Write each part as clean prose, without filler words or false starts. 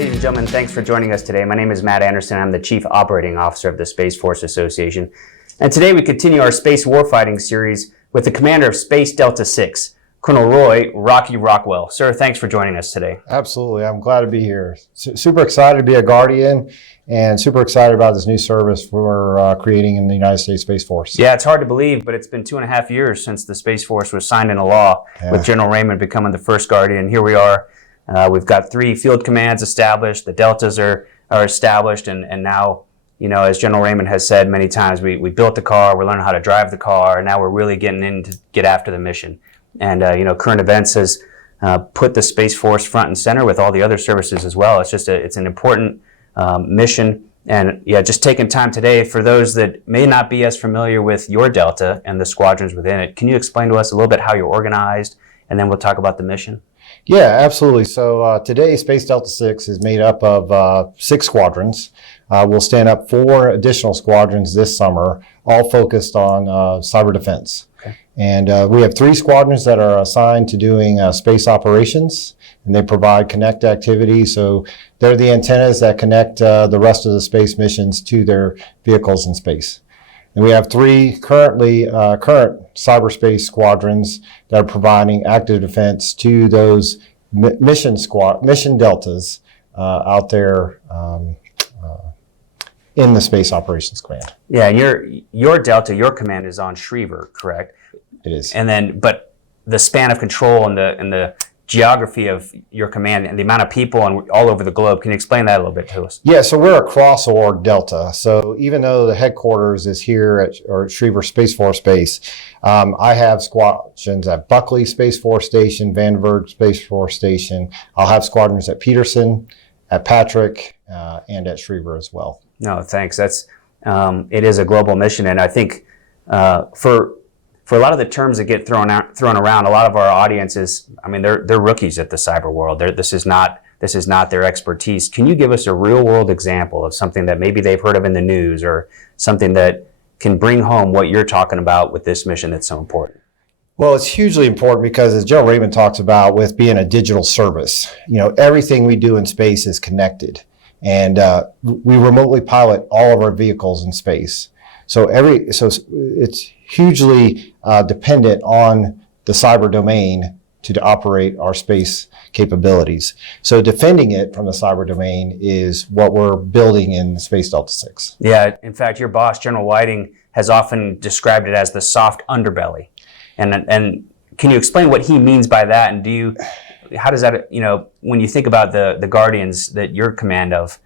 Ladies and gentlemen, thanks for joining us today. My name is Matt Anderson. I'm the Chief Operating Officer of the Space Force Association. And today we continue our space warfighting series with the commander of Space Delta 6, Colonel Roy Rockwell. Sir, thanks for joining us today. Absolutely. I'm glad to be here. Super excited to be a Guardian and super excited about this new service we're creating in the United States Space Force. Yeah, it's hard to believe, but it's been 2.5 years since the Space Force was signed into law, with General Raymond becoming the first Guardian. Here we are. We've got 3 field commands established. The Deltas are established, and now, you know, as General Raymond has said many times, we built the car, we're learning how to drive the car, and now we're really getting in to get after the mission. And, you know, current events has put the Space Force front and center with all the other services as well. It's just it's an important mission. And yeah, just taking time today, for those that may not be as familiar with your Delta and the squadrons within it, can you explain to us a little bit how you're organized, and then we'll talk about the mission? Yeah, absolutely. So today, Space Delta 6 is made up of 6 squadrons. We'll stand up 4 additional squadrons this summer, all focused on cyber defense. Okay. And we have 3 squadrons that are assigned to doing space operations, and they provide connect activities. So they're the antennas that connect the rest of the space missions to their vehicles in space. And we have 3 current cyberspace squadrons that are providing active defense to those mission deltas out there in the Space Operations Command. Yeah, and your Delta, your command is on Schriever, correct? It is. And then, but the span of control and the geography of your command and the amount of people and all over the globe, can you explain that a little bit to us? Yeah, so we're a cross-org Delta. So even though the headquarters is here at Schriever Space Force Base, I have squadrons at Buckley Space Force Station, Vandenberg Space Force Station. I'll have squadrons at Peterson, at Patrick, and at Schriever as well. No, thanks. That's it is a global mission, and I think for a lot of the terms that get thrown around, a lot of our audiences, I mean, they're rookies at the cyber world. This is not their expertise. Can you give us a real world example of something that maybe they've heard of in the news, or something that can bring home what you're talking about with this mission that's so important? Well, it's hugely important because, as General Raymond talks about, with being a digital service, you know, everything we do in space is connected, and we remotely pilot all of our vehicles in space. So it's hugely dependent on the cyber domain to operate our space capabilities. So defending it from the cyber domain is what we're building in Space Delta 6. Yeah, in fact, your boss, General Whiting, has often described it as the soft underbelly. And can you explain what he means by that? And how does that, you know, when you think about the Guardians that you're command of,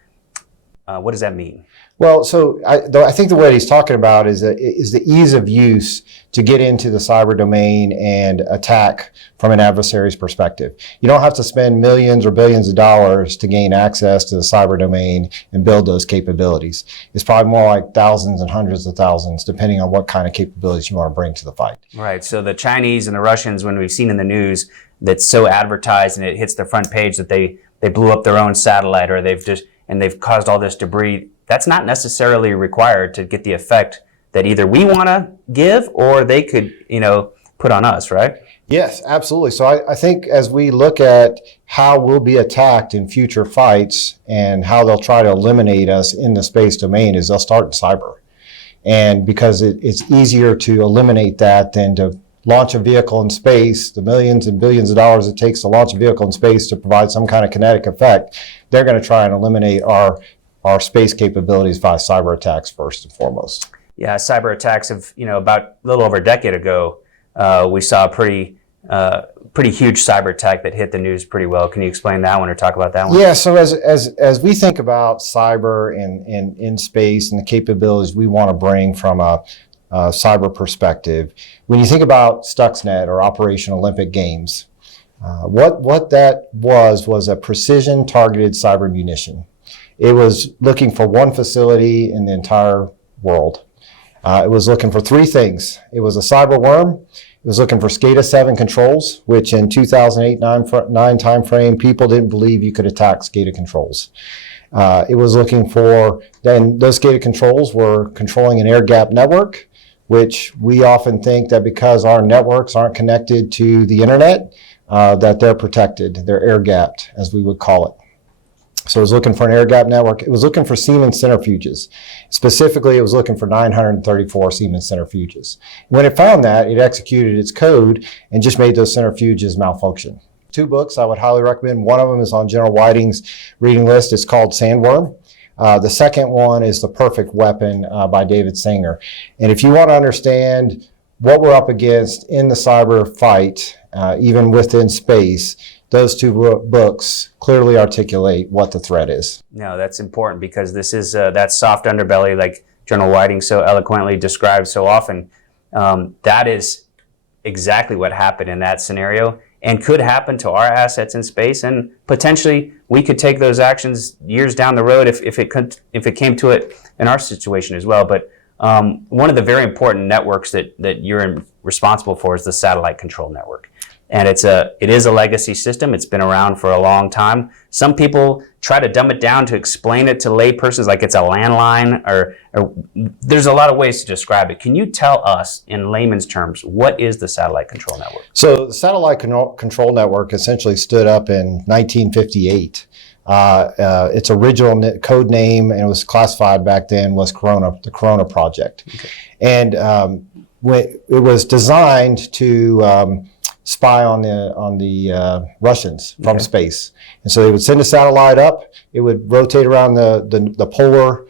what does that mean? Well, so I think the way he's talking about is the ease of use to get into the cyber domain and attack from an adversary's perspective. You don't have to spend millions or billions of dollars to gain access to the cyber domain and build those capabilities. It's probably more like thousands and hundreds of thousands, depending on what kind of capabilities you want to bring to the fight. Right. So the Chinese and the Russians, when we've seen in the news that's so advertised and it hits the front page that they blew up their own satellite, or they've caused all this debris, that's not necessarily required to get the effect that either we want to give or they could, you know, put on us, right? Yes, absolutely. So I think as we look at how we'll be attacked in future fights and how they'll try to eliminate us in the space domain, is they'll start in cyber. And because it's easier to eliminate that than to launch a vehicle in space, the millions and billions of dollars it takes to launch a vehicle in space to provide some kind of kinetic effect, they're going to try and eliminate our space capabilities via cyber attacks first and foremost. Yeah, cyber attacks have, you know, about a little over a decade ago, we saw a pretty huge cyber attack that hit the news pretty well. Can you explain that one or talk about that one? Yeah, so as we think about cyber and in space and the capabilities we want to bring from a cyber perspective, when you think about Stuxnet or Operation Olympic Games, what that was a precision targeted cyber munition. It was looking for one facility in the entire world. It was looking for 3 things. It was a cyber worm. It was looking for SCADA 7 controls, which in 2008-9 timeframe, people didn't believe you could attack SCADA controls. It was looking for, then those SCADA controls were controlling an air gap network, which we often think that because our networks aren't connected to the internet, that they're protected. They're air gapped, as we would call it. So it was looking for an air gap network. It was looking for Siemens centrifuges. Specifically, it was looking for 934 Siemens centrifuges. When it found that, it executed its code and just made those centrifuges malfunction. 2 books I would highly recommend. One of them is on General Whiting's reading list. It's called Sandworm. The second one is The Perfect Weapon by David Singer. And if you want to understand what we're up against in the cyber fight, even within space, those 2 books clearly articulate what the threat is. No, that's important because this is that soft underbelly, like General Whiting so eloquently describes so often. That is exactly what happened in that scenario and could happen to our assets in space. And potentially we could take those actions years down the road if it came to it in our situation as well. But one of the very important networks that you're responsible for is the satellite control network. And it is a legacy system. It's been around for a long time. Some people try to dumb it down to explain it to laypersons like it's a landline, or there's a lot of ways to describe it. Can you tell us in layman's terms, what is the satellite control network? So the satellite control network essentially stood up in 1958. Its original code name, and it was classified back then, was the Corona Project. Okay. And it was designed to spy on the Russians from space. And so they would send a satellite up, it would rotate around the polar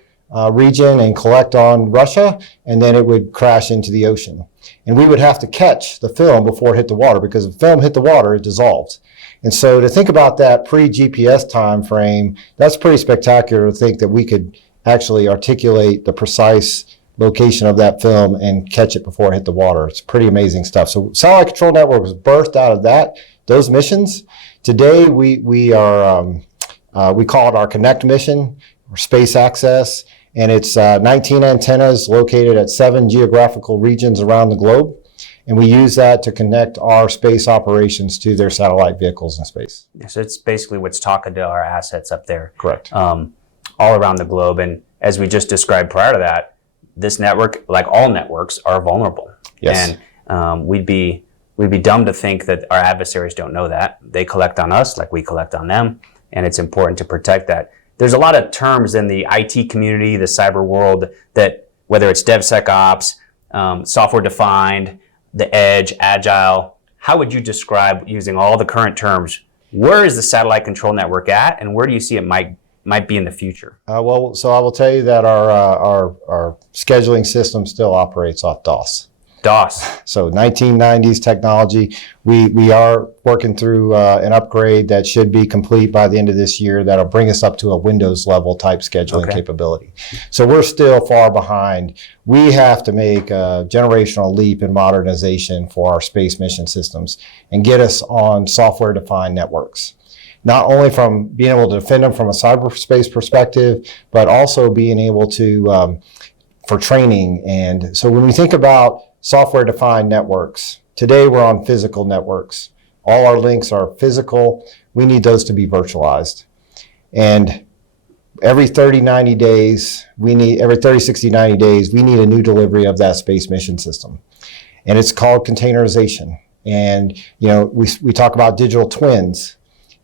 region and collect on Russia, and then it would crash into the ocean. And we would have to catch the film before it hit the water, because if the film hit the water, it dissolved. And so to think about that pre-GPS time frame, that's pretty spectacular to think that we could actually articulate the precise location of that film and catch it before it hit the water. It's pretty amazing stuff. So satellite control network was birthed out of those missions. Today we call it our Connect mission, or space access, and it's 19 antennas located at 7 geographical regions around the globe. And we use that to connect our space operations to their satellite vehicles in space. So it's basically what's talking to our assets up there. Correct. All around the globe. And as we just described prior to that, this network, like all networks, are vulnerable. Yes. And we'd be dumb to think that our adversaries don't know that. They collect on us like we collect on them, and it's important to protect that. There's a lot of terms in the IT community, the cyber world, that whether it's DevSecOps, software defined, the edge, agile, how would you describe, using all the current terms, where is the satellite control network at, and where do you see it might be in the future? So I will tell you that our scheduling system still operates off DOS. So 1990s technology. We are working through an upgrade that should be complete by the end of this year that'll bring us up to a Windows level type scheduling capability. So we're still far behind. We have to make a generational leap in modernization for our space mission systems and get us on software defined networks. Not only from being able to defend them from a cyberspace perspective, but also being able to, for training. And so when we think about software-defined networks, today we're on physical networks. All our links are physical. We need those to be virtualized. And every 30, 60, 90 days, we need a new delivery of that space mission system. And it's called containerization. And, we talk about digital twins.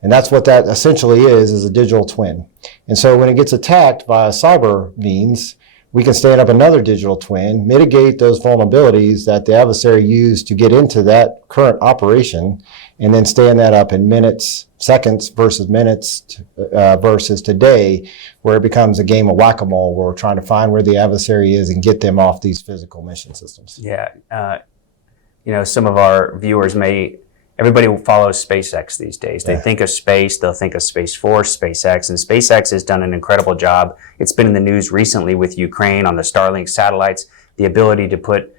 And that's what that essentially is a digital twin. And so when it gets attacked via cyber means, we can stand up another digital twin, mitigate those vulnerabilities that the adversary used to get into that current operation, and then stand that up in minutes, seconds versus minutes versus today, where it becomes a game of whack-a-mole where we're trying to find where the adversary is and get them off these physical mission systems. Yeah. Some of our viewers everybody follows SpaceX these days. They think of space, they'll think of Space Force, SpaceX, and SpaceX has done an incredible job. It's been in the news recently with Ukraine on the Starlink satellites. The ability to put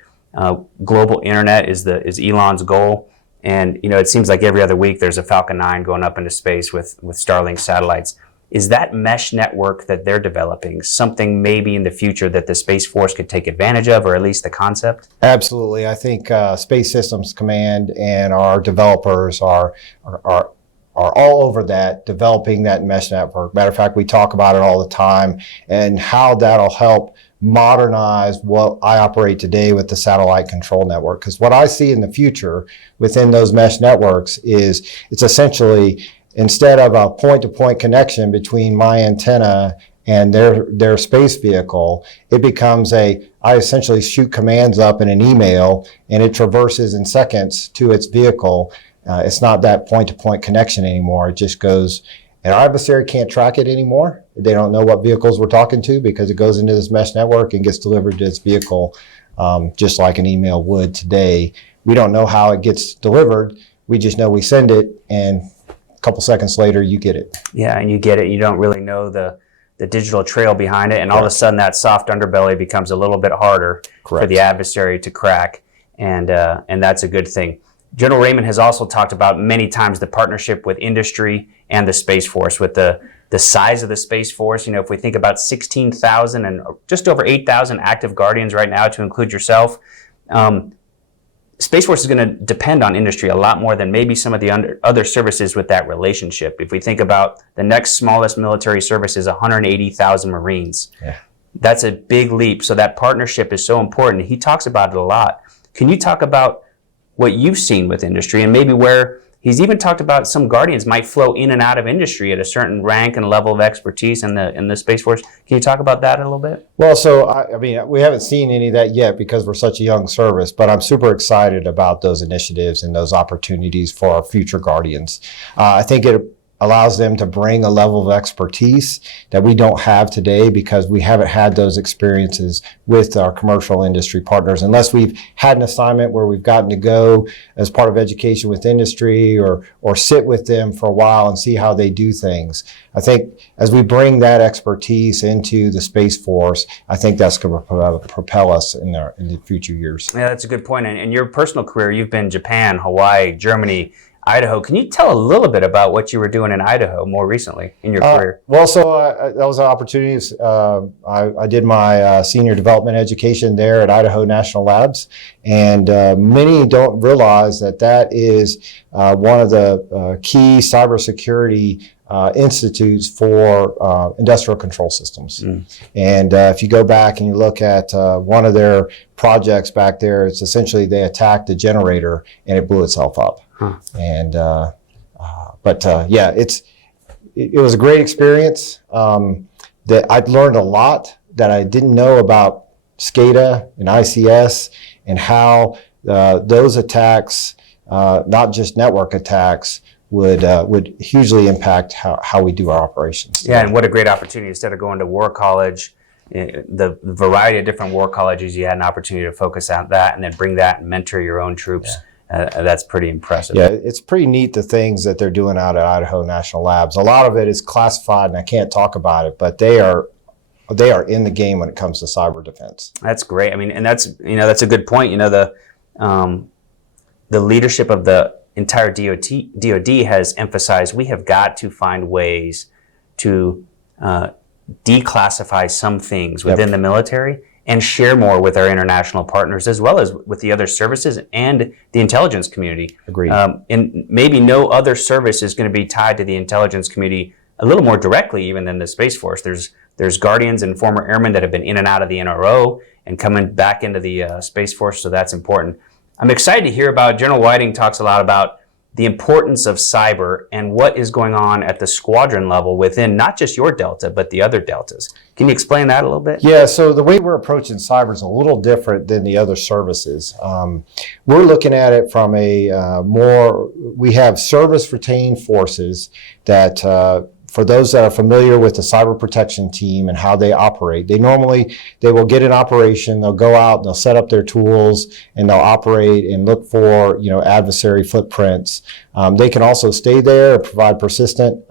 global internet is Elon's goal. And, it seems like every other week there's a Falcon 9 going up into space with Starlink satellites. Is that mesh network that they're developing something maybe in the future that the Space Force could take advantage of, or at least the concept? Absolutely. I think Space Systems Command and our developers are all over that, developing that mesh network. Matter of fact, we talk about it all the time and how that'll help modernize what I operate today with the satellite control network. Because what I see in the future within those mesh networks is it's essentially instead of a point-to-point connection between my antenna and their space vehicle, it becomes I essentially shoot commands up in an email, and it traverses in seconds to its vehicle. It's not that point-to-point connection anymore. It just goes, and our adversary can't track it anymore. They don't know what vehicles we're talking to because it goes into this mesh network and gets delivered to its vehicle, just like an email would today. We don't know how it gets delivered. We just know we send it, and a couple seconds later, you get it. Yeah, and you get it. You don't really know the digital trail behind it, and all of a sudden that soft underbelly becomes a little bit harder for the adversary to crack, and that's a good thing. General Raymond has also talked about many times the partnership with industry and the Space Force. With the size of the Space Force, if we think about 16,000 and just over 8,000 active Guardians right now, to include yourself, Space Force is going to depend on industry a lot more than maybe some of the other services with that relationship. If we think about the next smallest military service is 180,000 Marines. Yeah. That's a big leap. So that partnership is so important. He talks about it a lot. Can you talk about what you've seen with industry, and maybe where he's even talked about some Guardians might flow in and out of industry at a certain rank and level of expertise in the Space Force? Can you talk about that a little bit? Well, so I mean, we haven't seen any of that yet because we're such a young service, but I'm super excited about those initiatives and those opportunities for our future Guardians. I think it allows them to bring a level of expertise that we don't have today because we haven't had those experiences with our commercial industry partners. Unless we've had an assignment where we've gotten to go as part of education with industry or sit with them for a while and see how they do things. I think as we bring that expertise into the Space Force, I think that's going to propel us in the future years. Yeah, that's a good point. And in your personal career, you've been Japan, Hawaii, Germany, Idaho. Can you tell a little bit about what you were doing in Idaho more recently in your career? Well, so that was an opportunity. I did my senior development education there at Idaho National Labs, and many don't realize that is one of the key cybersecurity institutes for industrial control systems. And if you go back and you look at one of their projects back there, it's essentially they attacked the generator and it blew itself up. And yeah, it was a great experience. That I'd learned a lot that I didn't know about SCADA and ICS and how those attacks, not just network attacks, would hugely impact how we do our operations. Yeah, and what a great opportunity. Instead of going to war college, the variety of different war colleges, you had an opportunity to focus on that and then bring that and mentor your own troops. Yeah. That's pretty impressive. Yeah, it's pretty neat the things that they're doing out at Idaho National Labs. A lot of it is classified and I can't talk about it, but they are in the game when it comes to cyber defense. That's great. I mean, and that's a good point. The leadership of the entire DoD has emphasized we have got to find ways to declassify some things within the military and share more with our international partners as well as with the other services and the intelligence community. Agreed. And maybe no other service is going to be tied to the intelligence community a little more directly even than the Space Force. There's Guardians and former airmen that have been in and out of the NRO and coming back into the Space Force, so that's important. I'm excited to hear about, General Whiting talks a lot about the importance of cyber and what is going on at the squadron level within not just your Delta, but the other Deltas. Can you explain that a little bit? Yeah, so the way we're approaching cyber is a little different than the other services. We're looking at it from we have service retained forces that, for those that are familiar with the cyber protection team and how they operate, they will get an operation, they'll go out and they'll set up their tools and they'll operate and look for, adversary footprints. They can also stay there and provide persistent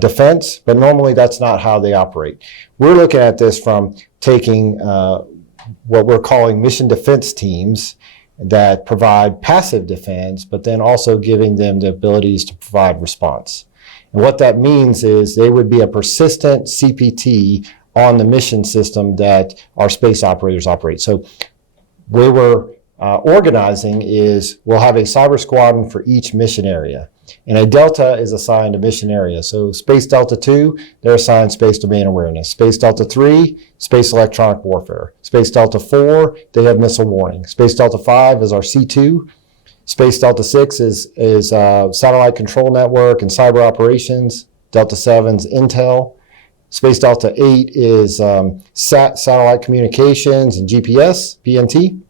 defense, but normally that's not how they operate. We're looking at this from taking what we're calling mission defense teams that provide passive defense, but then also giving them the abilities to provide response. And what that means is they would be a persistent CPT on the mission system that our space operators operate. So where we're organizing is we'll have a cyber squadron for each mission area. And a Delta is assigned a mission area. So Space Delta 2, they're assigned Space Domain Awareness. Space Delta 3, Space Electronic Warfare. Space Delta 4, they have Missile Warning. Space Delta 5 is our C2. Space Delta 6 is satellite control network and cyber operations. Delta 7's Intel. Space Delta 8 is satellite communications and GPS, PNT,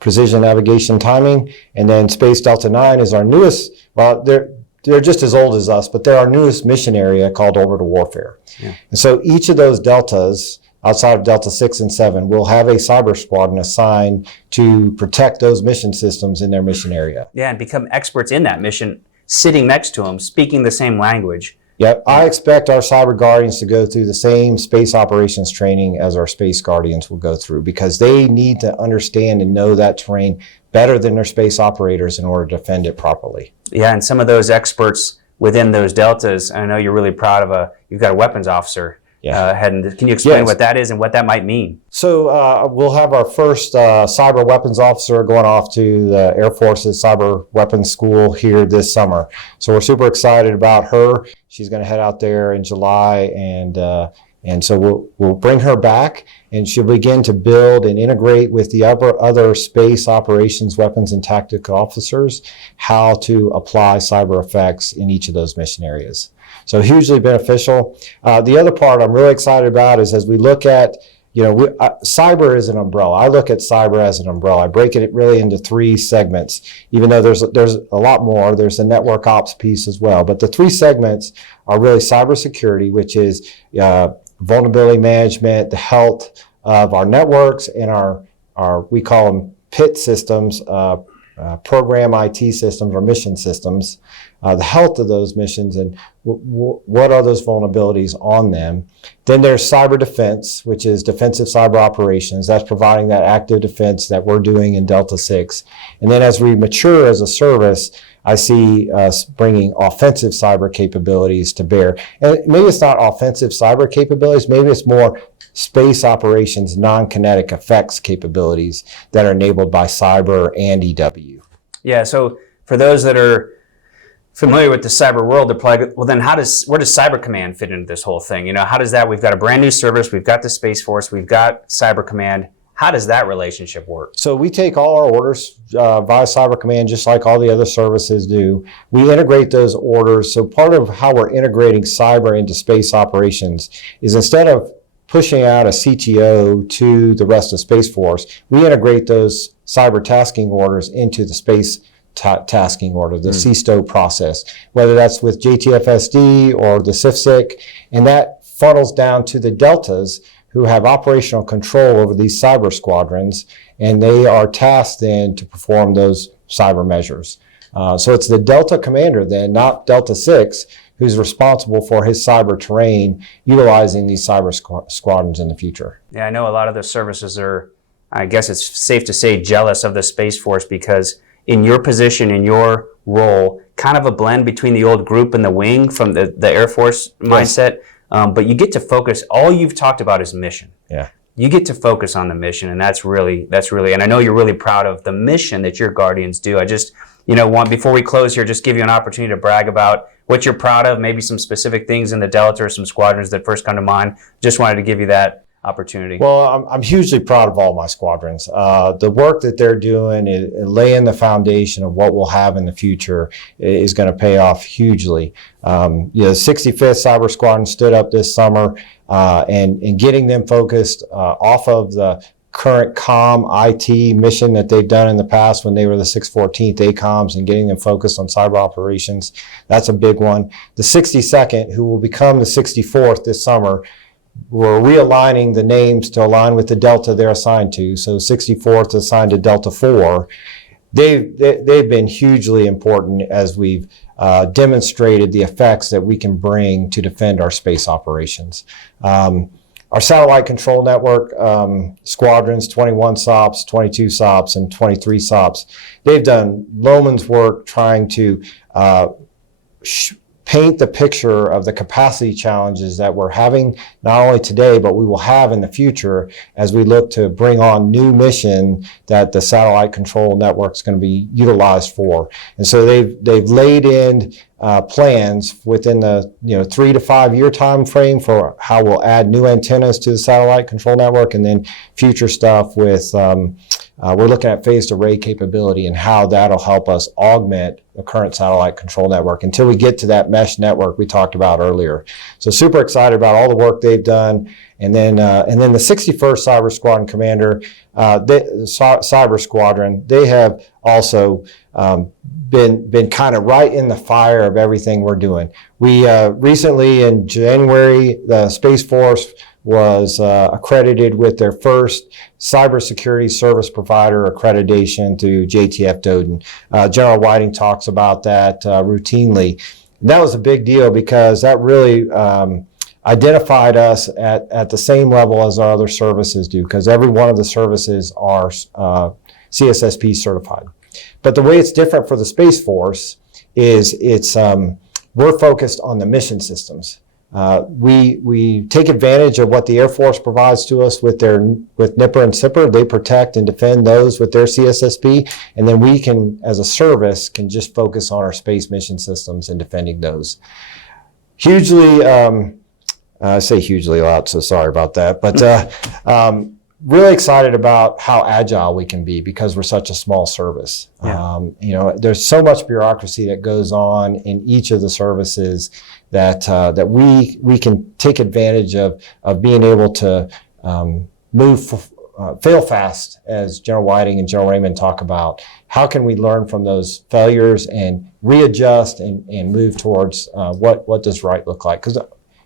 precision navigation timing. And then Space Delta 9 is our newest, well, they're just as old as us, but they're our newest mission area called orbital warfare. Yeah. And so each of those deltas, outside of Delta 6 and 7, will have a cyber squadron assigned to protect those mission systems in their mission area. Yeah, and become experts in that mission, sitting next to them, speaking the same language. Yep, I expect our Cyber Guardians to go through the same space operations training as our Space Guardians will go through, because they need to understand and know that terrain better than their space operators in order to defend it properly. Yeah, and some of those experts within those deltas, I know you're really proud of you've got a weapons officer. Yeah. Can you explain what that is and what that might mean? So we'll have our first cyber weapons officer going off to the Air Force's Cyber Weapons School here this summer. So we're super excited about her. She's going to head out there in July, and so we'll bring her back, and she'll begin to build and integrate with the other space operations, weapons, and tactical officers how to apply cyber effects in each of those mission areas. So hugely beneficial. The other part I'm really excited about is as we look at, cyber is an umbrella. I look at cyber as an umbrella. I break it really into three segments, even though there's a lot more. There's the network ops piece as well. But the three segments are really cybersecurity, which is vulnerability management, the health of our networks, and our we call them PIT systems, program IT systems or mission systems, the health of those missions and what are those vulnerabilities on them. Then there's cyber defense, which is defensive cyber operations. That's providing that active defense that we're doing in Delta 6. And then as we mature as a service, I see us bringing offensive cyber capabilities to bear. And maybe it's not offensive cyber capabilities, maybe it's more space operations, non-kinetic effects capabilities that are enabled by cyber and EW. Yeah, so for those that are familiar with the cyber world, they're probably, well then where does Cyber Command fit into this whole thing? How does that, we've got a brand new service, we've got the Space Force, we've got Cyber Command. How does that relationship work? So we take all our orders via Cyber Command, just like all the other services do. We integrate those orders. So part of how we're integrating cyber into space operations is instead of pushing out a CTO to the rest of Space Force, we integrate those cyber tasking orders into the space tasking order, the CSTO process, whether that's with JTFSD or the CIFSIC, and that funnels down to the deltas who have operational control over these cyber squadrons, and they are tasked then to perform those cyber measures. So it's the Delta commander then, not Delta 6, who's responsible for his cyber terrain utilizing these cyber squadrons in the future. Yeah, I know a lot of the services are, I guess it's safe to say, jealous of the Space Force because in your position, in your role, kind of a blend between the old group and the wing from the Air Force mindset, but you get to focus, all you've talked about is mission. Yeah. You get to focus on the mission, and that's really, and I know you're really proud of the mission that your Guardians do. I just, want, before we close here, just give you an opportunity to brag about what you're proud of, maybe some specific things in the Delta or some squadrons that first come to mind. Just wanted to give you that opportunity. Well, I'm hugely proud of all my squadrons. The work that they're doing is laying the foundation of what we'll have in the future is going to pay off hugely. The 65th Cyber Squadron stood up this summer, and getting them focused off of the current COM IT mission that they've done in the past when they were the 614th ACOMs and getting them focused on cyber operations. That's a big one. The 62nd, who will become the 64th this summer, we're realigning the names to align with the Delta they're assigned to. So 64th assigned to Delta 4. They've been hugely important as we've demonstrated the effects that we can bring to defend our space operations. Our satellite control network squadrons, 21 SOPs, 22 SOPs, and 23 SOPs, they've done yeoman's work trying to paint the picture of the capacity challenges that we're having not only today, but we will have in the future as we look to bring on new mission that the satellite control network is going to be utilized for. And so they've laid in plans within the 3 to 5 year time frame for how we'll add new antennas to the satellite control network, and then future stuff with we're looking at phased array capability and how that'll help us augment the current satellite control network until we get to that mesh network we talked about earlier. So super excited about all the work they've done. And then the 61st Cyber Squadron Commander, Cyber Squadron, they have also been kind of right in the fire of everything we're doing. We recently in January, the Space Force was accredited with their first cybersecurity service provider accreditation through JTF Doden. General Whiting talks about that routinely. That was a big deal because that really identified us at the same level as our other services do, because every one of the services are CSSP certified. But the way it's different for the Space Force is we're focused on the mission systems. We take advantage of what the Air Force provides to us with NIPR and SIPR. They protect and defend those with their CSSP, and then we can, as a service, can just focus on our space mission systems and defending those. Hugely, I say hugely a lot, so sorry about that, but really excited about how agile we can be because we're such a small service. Yeah. There's so much bureaucracy that goes on in each of the services that we can take advantage of being able to fail fast, as General Whiting and General Raymond talk about. How can we learn from those failures and readjust and move towards what does right look like? Because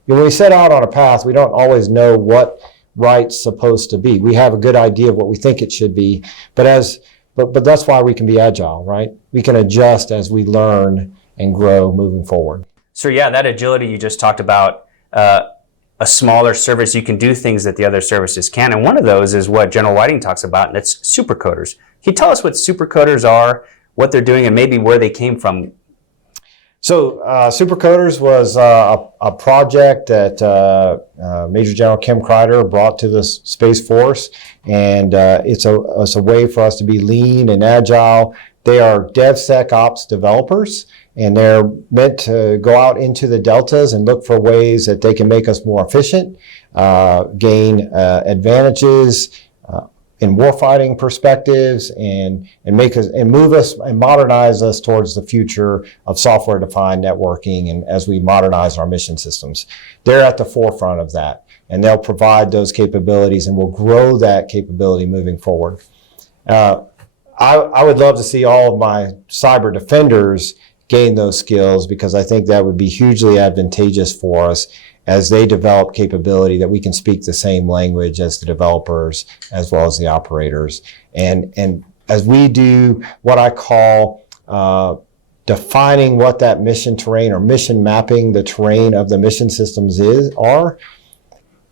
when we set out on a path, we don't always know what right's supposed to be. We have a good idea of what we think it should be, but that's why we can be agile, right? We can adjust as we learn and grow moving forward. So yeah, that agility you just talked about, a smaller service, you can do things that the other services can. And one of those is what General Whiting talks about, and it's Supercoders. Can you tell us what Supercoders are, what they're doing, and maybe where they came from? So Supercoders was a project that Major General Kim Kreider brought to the Space Force, and it's a way for us to be lean and agile. They are DevSecOps developers, and they're meant to go out into the deltas and look for ways that they can make us more efficient, gain advantages in warfighting perspectives, and make us and move us and modernize us towards the future of software-defined networking, and as we modernize our mission systems. They're at the forefront of that, and they'll provide those capabilities, and we'll grow that capability moving forward. I would love to see all of my cyber defenders gain those skills, because I think that would be hugely advantageous for us as they develop capability that we can speak the same language as the developers as well as the operators. And as we do what I call defining what that mission terrain or mission mapping the terrain of the mission systems are,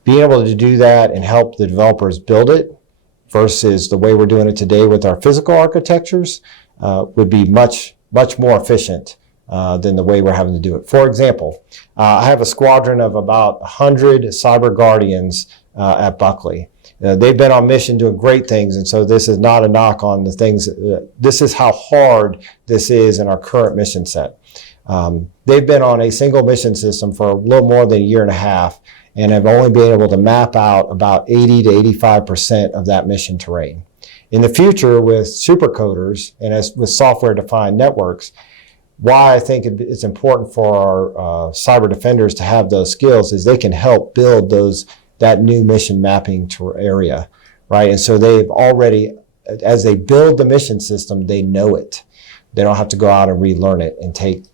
being able to do that and help the developers build it versus the way we're doing it today with our physical architectures would be much more efficient than the way we're having to do it. For example, I have a squadron of about 100 Cyber Guardians at Buckley. They've been on mission doing great things, and so this is not a knock on the things. This is how hard this is in our current mission set. They've been on a single mission system for a little more than a year and a half, and have only been able to map out about 80 to 85% of that mission terrain. In the future, with Supercoders and with software-defined networks, why I think it's important for our cyber defenders to have those skills is they can help build that new mission mapping area, right? And so they've already, as they build the mission system, they know it. They don't have to go out and relearn it and take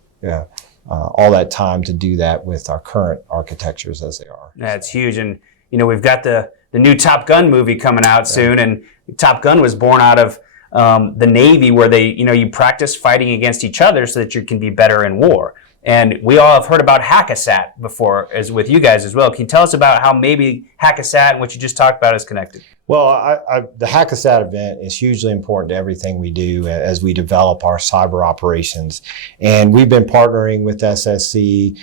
all that time to do that with our current architectures as they are. That's huge. And, we've got the new Top Gun movie coming out soon, and Top Gun was born out of the Navy, where they, you practice fighting against each other so that you can be better in war. And we all have heard about HakkaSat before, as with you guys as well. Can you tell us about how maybe HakkaSat and what you just talked about is connected? Well, the HakkaSat event is hugely important to everything we do as we develop our cyber operations. And we've been partnering with SSC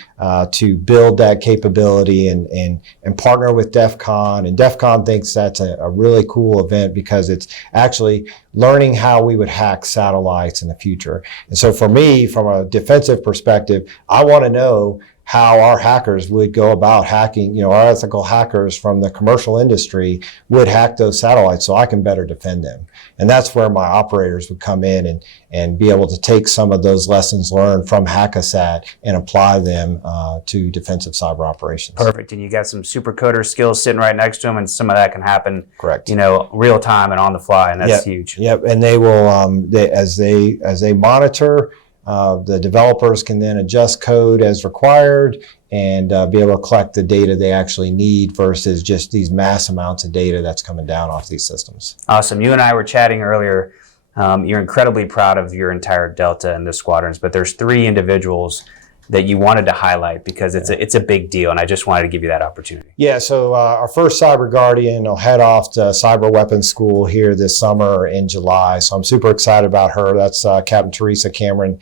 to build that capability and partner with DEF CON. And DEF CON thinks that's a really cool event because it's actually learning how we would hack satellites in the future. And so for me, from a defensive perspective, I want to know how our hackers would go about hacking, our ethical hackers from the commercial industry would hack those satellites so I can better defend them. And that's where my operators would come in and be able to take some of those lessons learned from HakkaSat and apply them to defensive cyber operations. Perfect. And you got some Supercoder skills sitting right next to them, and some of that can happen, correct, real time and on the fly, and that's huge. Yep. And they will, as they monitor, the developers can then adjust code as required and be able to collect the data they actually need versus just these mass amounts of data that's coming down off these systems. Awesome. You and I were chatting earlier. You're incredibly proud of your entire Delta and the squadrons, but there's 3 individuals that you wanted to highlight because it's a big deal, and I just wanted to give you that opportunity. Yeah, so our first Cyber Guardian will head off to Cyber Weapons School here this summer in July, so I'm super excited about her. That's Captain Teresa Cameron.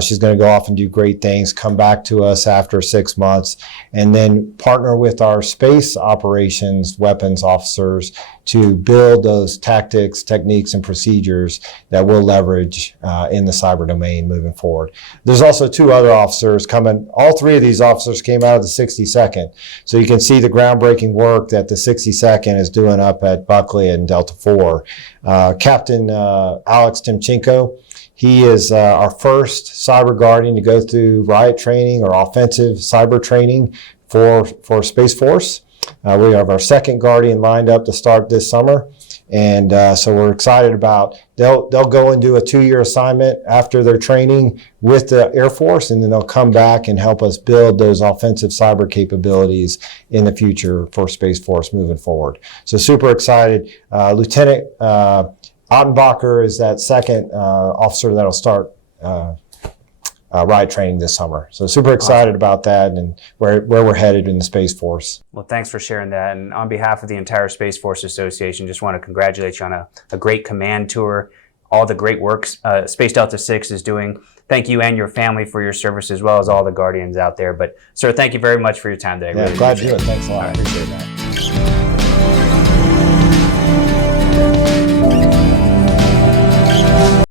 She's going to go off and do great things, come back to us after 6 months, and then partner with our space operations weapons officers to build those tactics, techniques, and procedures that we'll leverage in the cyber domain moving forward. There's also 2 other officers coming. All 3 of these officers came out of the 62nd. So you can see the groundbreaking work that the 62nd is doing up at Buckley and Delta 4. Captain Alex Timchenko, he is our first Cyber Guardian to go through riot training or offensive cyber training for Space Force. We have our second Guardian lined up to start this summer. And so we're excited about, they'll go and do a 2-year assignment after their training with the Air Force, and then they'll come back and help us build those offensive cyber capabilities in the future for Space Force moving forward. So super excited. Lieutenant Ottenbacher is that second officer that'll start riot training this summer. So super excited about that and where we're headed in the Space Force. Well, thanks for sharing that. And on behalf of the entire Space Force Association, just want to congratulate you on a great command tour, all the great work Space Delta 6 is doing. Thank you and your family for your service, as well as all the Guardians out there. But sir, thank you very much for your time today. Yeah, really glad to do it. Thanks a lot. I appreciate that.